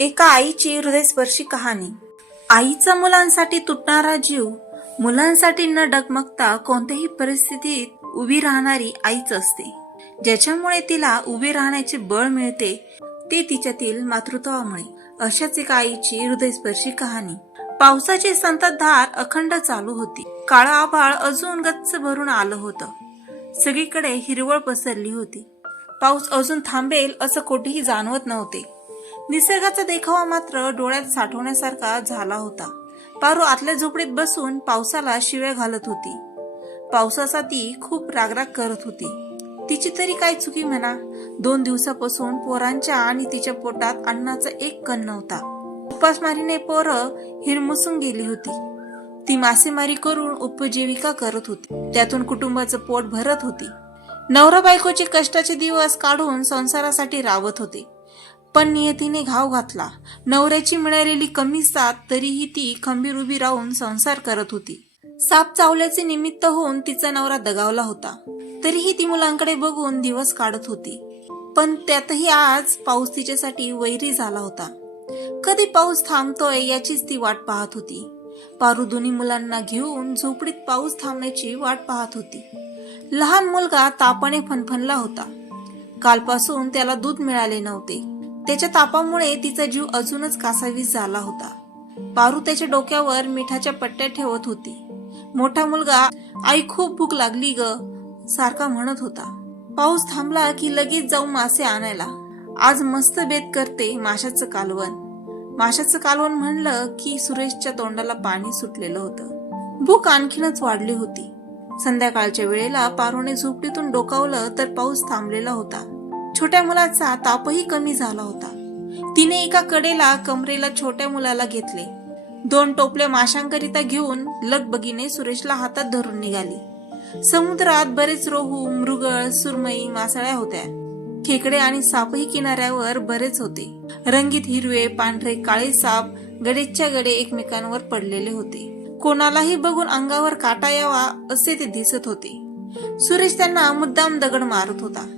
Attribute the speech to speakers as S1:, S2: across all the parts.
S1: एका आईची हृदयस्पर्शी कहाणी. आईचा मुलांसाठी तुटणारा जीव मुलांसाठी न डगमगता कोणत्याही परिस्थितीत उभी राहणारी आईच असते. ज्याच्यामुळे तिला उभी राहण्याचे बळ मिळते ते तिच्यातील मातृत्वामुळे. अशाच एका आईची हृदयस्पर्शी कहाणी. पावसाची संततधार अखंड चालू होती. काळं आभाळ अजून गच्च भरून आलं होतं. सगळीकडे हिरवळ पसरली होती. पाऊस अजून थांबेल असं कोठेही जाणवत नव्हते. निसर्गाचा देखावा मात्र डोळ्यात साठवण्यासारखा झाला होता. पारू आतल्या झोपडीत बसून पावसाला शिव्या घालत होती. पावसाचा ती खूप रागराग करत होती. तिची तरी काय चुकी म्हणा? दोन दिवसापासून पोरांच्या आणि तिच्या पोटात अन्नाचा एक कण नव्हता. उपासमारीने पोरं हिरमुसून गेली होती. ती मासेमारी करून उपजीविका करत होती. त्यातून कुटुंबाचं पोट भरत होती. नवरा बायकोचे कष्टाचे दिवस काढून संसारासाठी राबत होते. पण नियतीने घाव घातला. नवऱ्याची मिळालेली कमी साथ तरीही ती खंबीर उभी राहून संसार करत होती. साप चावल्याचे निमित्त होऊन तिचा नवरा दगावला होता. तरीही ती मुलांकडे बघून दिवस काढत होती. पण त्यातही आज पाऊस तिच्यासाठी वैरी झाला होता. कधी पाऊस थांबतोय याचीच ती वाट पाहत होती. पारू दोन्ही मुलांना घेऊन झोपडीत पाऊस थांबण्याची वाट पाहत होती. लहान मुलगा तापाने फनफनला होता. कालपासून त्याला दूध मिळाले नव्हते. त्याच्या तापामुळे तिचा जीव अजूनच कासावीस झाला होता. पारू त्याच्या डोक्यावर मिठाच्या पट्ट्या ठेवत होती. मोठा मुलगा आई खूप भूक लागली ग सारखा म्हणत होता. पाऊस थांबला की लगेच जाऊ मासे आणायला. आज मस्त बेत करते माशाचं कालवण. माशाचं कालवण म्हणलं की सुरेशच्या तोंडाला पाणी सुटलेलं होतं. भूक आणखीनच वाढली होती. संध्याकाळच्या वेळेला पारूने झोपडीतून डोकावलं तर पाऊस थांबलेला होता. छोट्या मुलाचा तापही कमी झाला होता. तिने एका कडेला कमरेला छोट्या मुलाला घेतले. दोन टोपल्या माशांकरिता घेऊन लगबगीने सुरेशला हातात धरून निघाली. समुद्रात बरेच रोहू मृगळ सुरमई मासळ्या होत्या. खेकडे आणि सापही किनाऱ्यावर बरेच होते. रंगीत हिरवे पांढरे काळे साप गडेच्या गडे एकमेकांवर पडलेले होते. कोणालाही बघून अंगावर काटा यावा असे ते दिसत होते. सुरेश त्यांना मुद्दाम दगड मारत होता.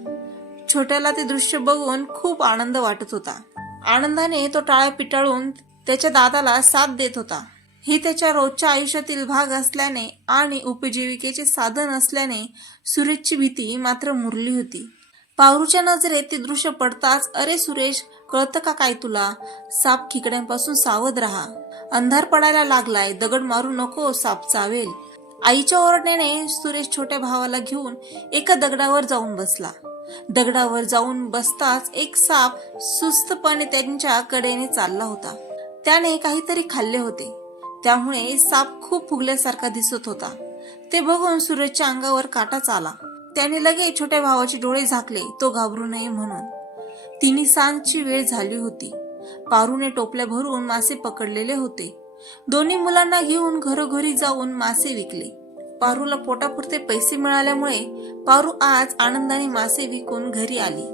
S1: छोट्याला ते दृश्य बघून खूप आनंद वाटत होता. आनंदाने तो टाळ्या पिटाळून त्याच्या दादाला साथ देत होता. ही त्याच्या रोजच्या आयुष्यातील भाग असल्याने आणि उपजीविकेचे साधन असल्याने सुरेशची भीती मात्र मुरली होती. पावरूच्या नजरेत ते दृश्य पडताच अरे सुरेश कळतं का काय तुला? साप खिकड्यांपासून सावध राहा. अंधार पडायला लागलाय दगड मारू नको साप चावेल. आईच्या ओरडण्याने सुरेश छोट्या भावाला घेऊन एका दगडावर जाऊन बसला. दगडावर जाऊन बसताच एक साप सुस्तपणे त्यांच्या कडेने चालला होता. त्याने काहीतरी खाल्ले होते. त्यामुळे साप खूप फुगल्यासारखा दिसत होता. ते बघून सूरजच्या अंगावर काटाच आला. त्याने लगेच छोट्या भावाचे डोळे झाकले तो घाबरू नये म्हणून. तिन्ही सांजची वेळ झाली होती. पारूने टोपल्या भरून मासे पकडलेले होते. दोन्ही मुलांना घेऊन घरोघरी जाऊन मासे विकले. पारूला पोटापुरते पैसे मिळाल्यामुळे पारू आज आनंदाने मासे विकून घरी आली.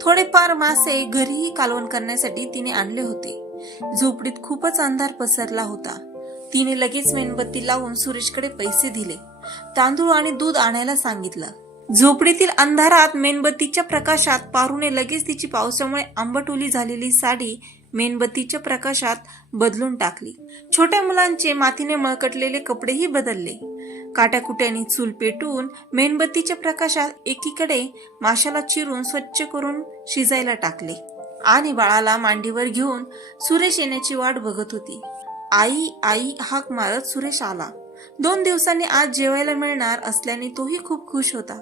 S1: थोडेफार मासे घरीही कालवण करण्यासाठी तिने आणले होते. झोपडीत खूपच अंधार पसरला होता. तिने लगेच मेणबत्ती लावून सुरेशकडे पैसे दिले. तांदूळ आणि दूध आणायला सांगितलं. झोपडीतील अंधारात मेणबत्तीच्या प्रकाशात पारूने लगेच तिची पावसामुळे आंबटुली झालेली साडी मेणबत्तीच्या प्रकाशात बदलून टाकली. छोट्या मुलांचे मातीने मळकटलेले कपडेही बदलले. काट्याकुट्याने चूल पेटून मेणबत्तीच्या प्रकाशात एकीकडे माशाला चिरून स्वच्छ करून शिजायला टाकले. आणि बाळाला मांडीवर घेऊन सुरेश येण्याची वाट बघत होती. आई आई हाक मारत सुरेश आला. दोन दिवसांनी आज जेवायला मिळणार असल्याने तोही खूप खुश होता.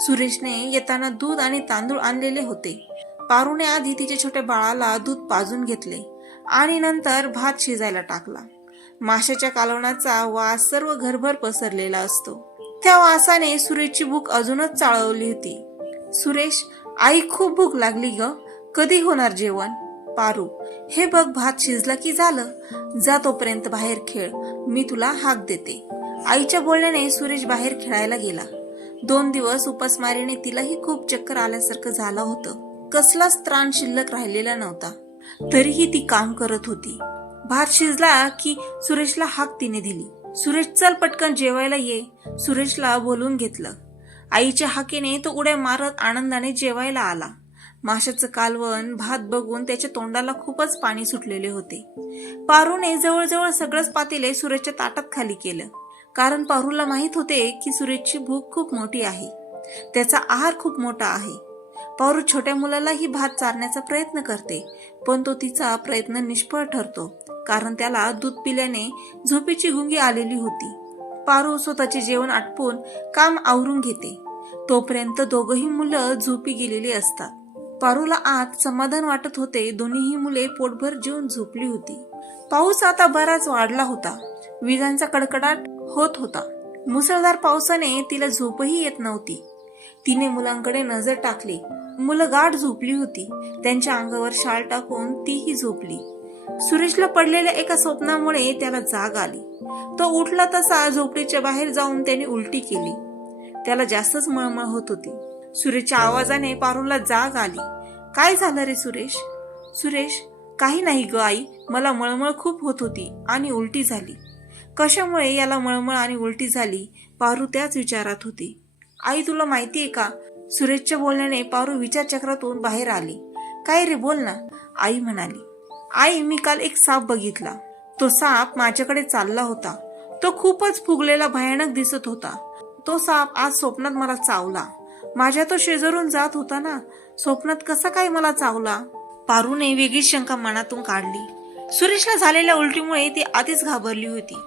S1: सुरेशने येताना दूध आणि तांदूळ आणलेले होते. पारूने आधी तिच्या छोट्या बाळाला दूध पाजून घेतले आणि नंतर भात शिजायला टाकला. माशाच्या कालवणाचा वास सर्व घरभर पसरलेला असतो. त्या वासाने सुरेशची भूक अजूनच चाळवली होती. सुरेश आई खूप भूक लागली ग. कधी होणार जेवण? पारू. हे बघ भात शिजला की झालं? जा तोपर्यंत बाहेर खेळ. मी तुला हाक देते. आईच्या बोलण्याने सुरेश बाहेर खेळायला गेला. दोन दिवस उपासमारीने तिलाही खूप चक्कर आल्यासारखं झालं होतं. कसलाच त्राण शिल्लक राहिलेला नव्हता. तरीही ती काम करत होती. भात शिजला की सुरेशला हाक तिने दिली. सुरेश चल पटकन जेवायला ये सुरेशला बोलून घेतलं. आईच्या हाकेने तो उड्या मारत आनंदाने जेवायला आला. माशाचं कालवण भात बघून त्याच्या तोंडाला खूपच पाणी सुटलेले होते. पारूने जवळजवळ सगळंच पातेले सुरेशच्या ताटात खाली केलं. कारण पारूला माहीत होते की सुरेशची भूक खूप मोठी आहे. त्याचा आहार खूप मोठा आहे. पारू छोट्या मुलालाही भात चारण्याचा प्रयत्न करते पण तो तिचा प्रयत्न निष्फळ ठरतो कारण त्याला दूध पिल्याने झोपेची गुंगी आलेली होती. पारू स्वतःचे जेवण आटपून काम आवरून घेते. तोपर्यंत दोघही मुलं झोपी गेलेली असतात. पारूला आत समाधान वाटत होते दोन्हीही मुले पोटभर जेवून झोपली होती. पाऊस आता बराच वाढला होता. विजांचा कडकडाट होत होता. मुसळधार पावसाने तिला झोपही येत नव्हती. तिने मुलांकडे नजर टाकली. मुलं गाठ झोपली होती. त्यांच्या अंगावर शाल टाकून तीही झोपली. सुरेशला पडलेल्या एका स्वप्नामुळे त्याला जाग आली. तो उठला तसा झोपडीच्या बाहेर जाऊन त्याने उलटी केली. त्याला जास्तच मळमळ होत होती. सुरेशच्या आवाजाने पारूला जाग आली. काय झालं रे सुरेश? सुरेश काही नाही ग आई. मला मळमळ खूप होत होती आणि उलटी झाली. कशामुळे याला मळमळ आणि उलटी झाली? पारू त्याच विचारात होती. आई तुला माहिती आहे का? सुरेशच्या बोलण्याने पारू विचारचक्रातून बाहेर आली. काय रे बोल ना आई म्हणाली. आई मी काल एक साप बघितला. तो साप माझ्याकडे चालला होता. तो खूपच फुगलेला भयानक दिसत होता. तो साप आज स्वप्नात मला चावला. माझ्या तो शेजारून जात होता ना. स्वप्नात कसा काय मला चावला? पारूने वेगळीच शंका मनातून काढली. सुरेशला झालेल्या उलटीमुळे ती आधीच घाबरली होती.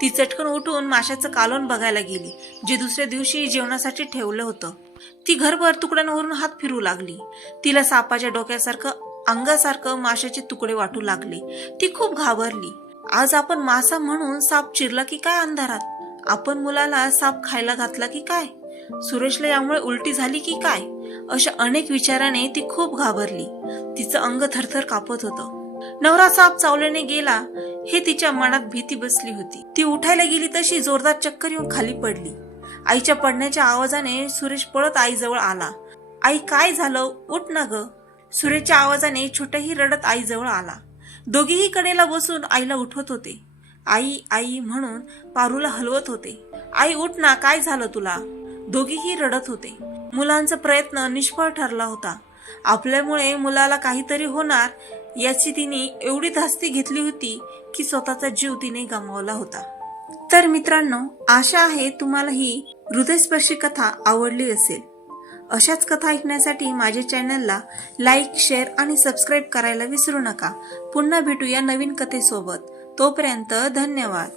S1: ती चटकन उठून माशाचं कालवण बघायला गेली जे दुसऱ्या दिवशी जेवणासाठी ठेवलं होतं. ती घरभर तुकड्यांवरून हात फिरू लागली. तिला सापाच्या डोक्यासारखं अंगासारखं माशाचे तुकडे वाटू लागले. ती खूप घाबरली. आज आपण मासा म्हणून साप चिरला की काय अंधारात? आपण मुलाला साप खायला घातला की काय? सुरेशला यामुळे उलटी झाली की काय? अशा अनेक विचाराने ती खूप घाबरली. तिचं अंग थरथर कापत होतं. नवरा साप चावल्याने गेला. हे तिच्या मनात भीती बसली होती. ती उठायला गेली तशी जोरदार चक्कर येऊन खाली पडली. आईच्या पडण्याच्या आवाजाने सुरेश पळत आईजवळ आला. आई काय झालं? उठ ना ग. सुरेशच्या आवाजाने छोट्याही रडत आईजवळ आला. दोघीही कडेला बसून आईला उठवत होते. आई आई म्हणून पारूला हलवत होते. आई उठ ना काय झालं तुला? दोघीही रडत होते. मुलांचा प्रयत्न निष्फळ ठरला होता. आपल्यामुळे मुलाला काहीतरी होणार याची तिने एवढी धास्ती घेतली होती की स्वतःचा जीव तिने गमावला होता. तर मित्रांनो आशा आहे तुम्हाला ही हृदयस्पर्शी कथा आवडली असेल. अशाच कथा ऐकण्यासाठी माझ्या चॅनलला लाईक शेअर आणि सबस्क्राईब करायला विसरू नका. पुन्हा भेटूया नवीन कथेसोबत. तोपर्यंत धन्यवाद.